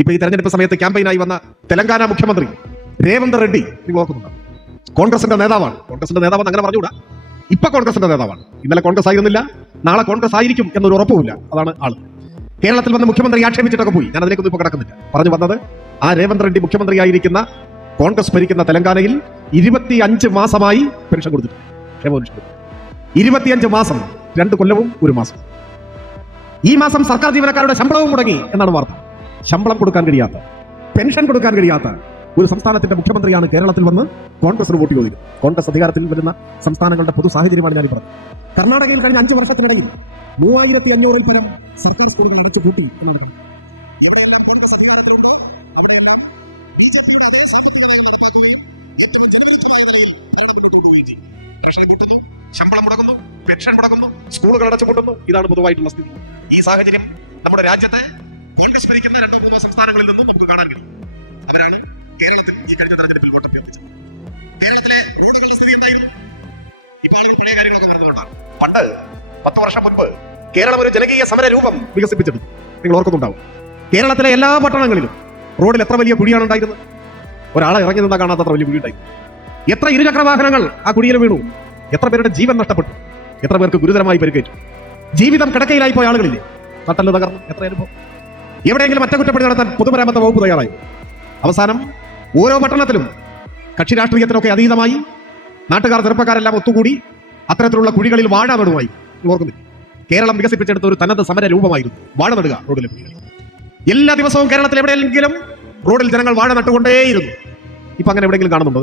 ഇപ്പൊ ഈ തെരഞ്ഞെടുപ്പ് സമയത്ത് ക്യാമ്പയിനായി വന്ന തെലങ്കാന മുഖ്യമന്ത്രി രേവന്ത് റെഡ്ഡി നിങ്ങൾ ഓർക്കുന്നുണ്ടോ? കോൺഗ്രസിന്റെ നേതാവാണ്. കോൺഗ്രസിന്റെ നേതാവെന്ന് അങ്ങനെ പറഞ്ഞുകൂടാ. ഇപ്പൊ കോൺഗ്രസിന്റെ നേതാവാണ്. ഇന്നലെ കോൺഗ്രസ് ആയിരുന്നില്ല, നാളെ കോൺഗ്രസ് ആയിരിക്കും എന്നൊരു ഉറപ്പുമില്ല. അതാണ് ആള്. കേരളത്തിൽ വന്ന് മുഖ്യമന്ത്രി ആക്ഷേപിച്ചിട്ടൊക്കെ പോയി. ഞാൻ അതിലേക്കൊന്നും ഇപ്പൊ കിടക്കുന്നില്ല. പറഞ്ഞു വന്നത്, ആ രേവന്ത് റെഡ്ഡി മുഖ്യമന്ത്രിയായിരിക്കുന്ന കോൺഗ്രസ് ഭരിക്കുന്ന തെലങ്കാനയിൽ 25 മാസമായി പെൻഷൻ കൊടുത്തിട്ടുണ്ട്. ക്ഷേമപെൻഷൻ 25 മാസം, 2 കൊല്ലവും 1 മാസം. ഈ മാസം സർക്കാർ ജീവനക്കാരുടെ ശമ്പളവും മുടങ്ങി എന്നാണ് വാർത്ത. ശമ്പളം കൊടുക്കാൻ കഴിയാത്ത, പെൻഷൻ കൊടുക്കാൻ കഴിയാത്ത ഒരു സംസ്ഥാനത്തിന്റെ മുഖ്യമന്ത്രിയാണ് കേരളത്തിൽ വന്ന് കോൺഗ്രസിന് വോട്ട് ചോദിക്കുന്നത്. കോൺഗ്രസ് അധികാരത്തിൽ വരുന്ന സംസ്ഥാനങ്ങളുടെ പൊതു സാഹചര്യമാണ് ഞാൻ പറഞ്ഞത്. കർണാടകയിൽ കഴിഞ്ഞ 5 വർഷത്തിനിടയിൽ 3500-ൽ പരം സർക്കാർ സ്കൂളുകൾ അടച്ചു പൂട്ടി എന്നാണ്. ശമ്പളം മുടങ്ങുന്നു, പെൻഷൻ മുടങ്ങുന്നു, സ്കൂളുകൾ അടച്ചുപൂട്ടുന്നു. ഇതാണ് പൊതുവായിട്ടുള്ള സ്ഥിതി. ഈ സാഹചര്യം നമ്മുടെ രാജ്യത്ത് കോൺഗ്രസ് ഭരിക്കുന്ന 2-3 സംസ്ഥാനങ്ങളിൽ നിന്നും നമുക്ക് കാണാൻ കഴിയും. അവരാണ് കേരളത്തിൽ ഈ കഴിഞ്ഞ തെരഞ്ഞെടുപ്പിൽ വോട്ട് അഭ്യർത്ഥിച്ചത്. കേരളത്തിലെ റോഡുകളുടെ സ്ഥിതി എന്തായിരുന്നു? ഇപ്പോൾ പഴയ കാര്യങ്ങളൊക്കെ വരുന്നതുകൊണ്ടാണ്. പണ്ട് 10 വർഷം മുൻപ് കേരളം ഒരു ജനകീയ സമര രൂപം വികസിപ്പിച്ചെടുത്തു. നിങ്ങൾ ഓർക്കുന്നുണ്ടാവും. കേരളത്തിലെ എല്ലാ പട്ടണങ്ങളിലും റോഡിൽ എത്ര വലിയ കുഴിയാണ് ഉണ്ടായിരുന്നത്? ഒരാളെ ഇറങ്ങി നിന്നാ കാണാത്തത്ര വലിയ കുഴി ഉണ്ടായി. എത്ര ഇരുചക്ര വാഹനങ്ങൾ ആ കുഴിയിൽ വീണു? എത്ര പേരുടെ ജീവൻ നഷ്ടപ്പെട്ടു? എത്ര പേർക്ക് ഗുരുതരമായി പരിക്കേറ്റു? ജീവിതം കിടക്കയിലായി പോയ ആളുകളില്ലേ? നട്ടല് തകർന്നു. എത്ര അനുഭവം. എവിടെയെങ്കിലും അറ്റകുറ്റപ്പണി നടത്താൻ പൊതുമരാമത്ത് വകുപ്പ് തയ്യാറായി. അവസാനം ഓരോ പട്ടണത്തിലും കക്ഷി രാഷ്ട്രീയത്തിനൊക്കെ അതീതമായി നാട്ടുകാർ, ചെറുപ്പക്കാരെല്ലാം ഒത്തുകൂടി അത്തരത്തിലുള്ള കുഴികളിൽ വാഴ നടുവായി. ഓർക്കുന്നില്ല? കേരളം വികസിപ്പിച്ചെടുത്ത ഒരു തനത് സമര രൂപമായിരുന്നു വാഴ നടുക റോഡിലെ കുഴികളിൽ. എല്ലാ ദിവസവും കേരളത്തിൽ എവിടെയെങ്കിലും റോഡിൽ ജനങ്ങൾ വാഴ നട്ടുകൊണ്ടേയിരുന്നു. ഇപ്പൊ അങ്ങനെ എവിടെയെങ്കിലും കാണുന്നുണ്ടോ?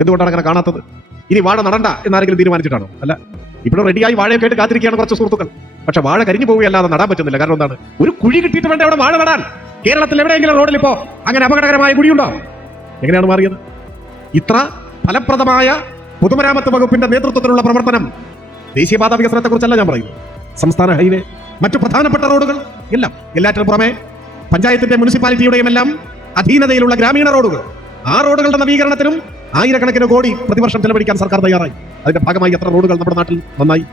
എന്തുകൊണ്ടാണ് അങ്ങനെ കാണാത്തത്? ഇനി വാഴ നടണ്ട എന്നാരെങ്കിലും തീരുമാനിച്ചിട്ടാണോ? അല്ല, ഇവിടെ റെഡിയായി വാഴയൊക്കെ ആയിട്ട് കാത്തിരിക്കുകയാണ് കുറച്ച് സുഹൃത്തുക്കൾ. പക്ഷെ വാഴ കരിഞ്ഞു പോവുകയല്ലാതെ നടാൻ പറ്റുന്നില്ല. കാരണം എന്താണ്? ഒരു കുഴി കിട്ടിയിട്ട് വേണ്ട അവിടെ വാഴ നടാൻ. കേരളത്തിൽ എവിടെയെങ്കിലും റോഡിൽ ഇപ്പോ അങ്ങനെ അപകടകരമായ കുഴിയുണ്ടോ? എങ്ങനെയാണ് മാറിയത്? ഇത്ര ഫലപ്രദമായ പൊതുമരാമത്ത് വകുപ്പിന്റെ നേതൃത്വത്തിലുള്ള പ്രവർത്തനം ദേശീയപാത വികസനത്തെ കുറിച്ചല്ല ഞാൻ പറയുന്നത്. സംസ്ഥാന ഹൈവേ, മറ്റു പ്രധാനപ്പെട്ട റോഡുകൾ എല്ലാം, എല്ലാറ്റിനും പുറമെ പഞ്ചായത്തിന്റെ, മുനിസിപ്പാലിറ്റിയുടെയും എല്ലാം അധീനതയിലുള്ള ഗ്രാമീണ റോഡുകൾ, ആ റോഡുകളുടെ നവീകരണത്തിനും 1000 കണക്കിന് കോടി പ്രതിവർഷം ചെലവഴിക്കാൻ സർക്കാർ തയ്യാറായി. അതിന്റെ ഭാഗമായി എത്ര റോഡുകൾ നമ്മുടെ നാട്ടിൽ നന്നായി.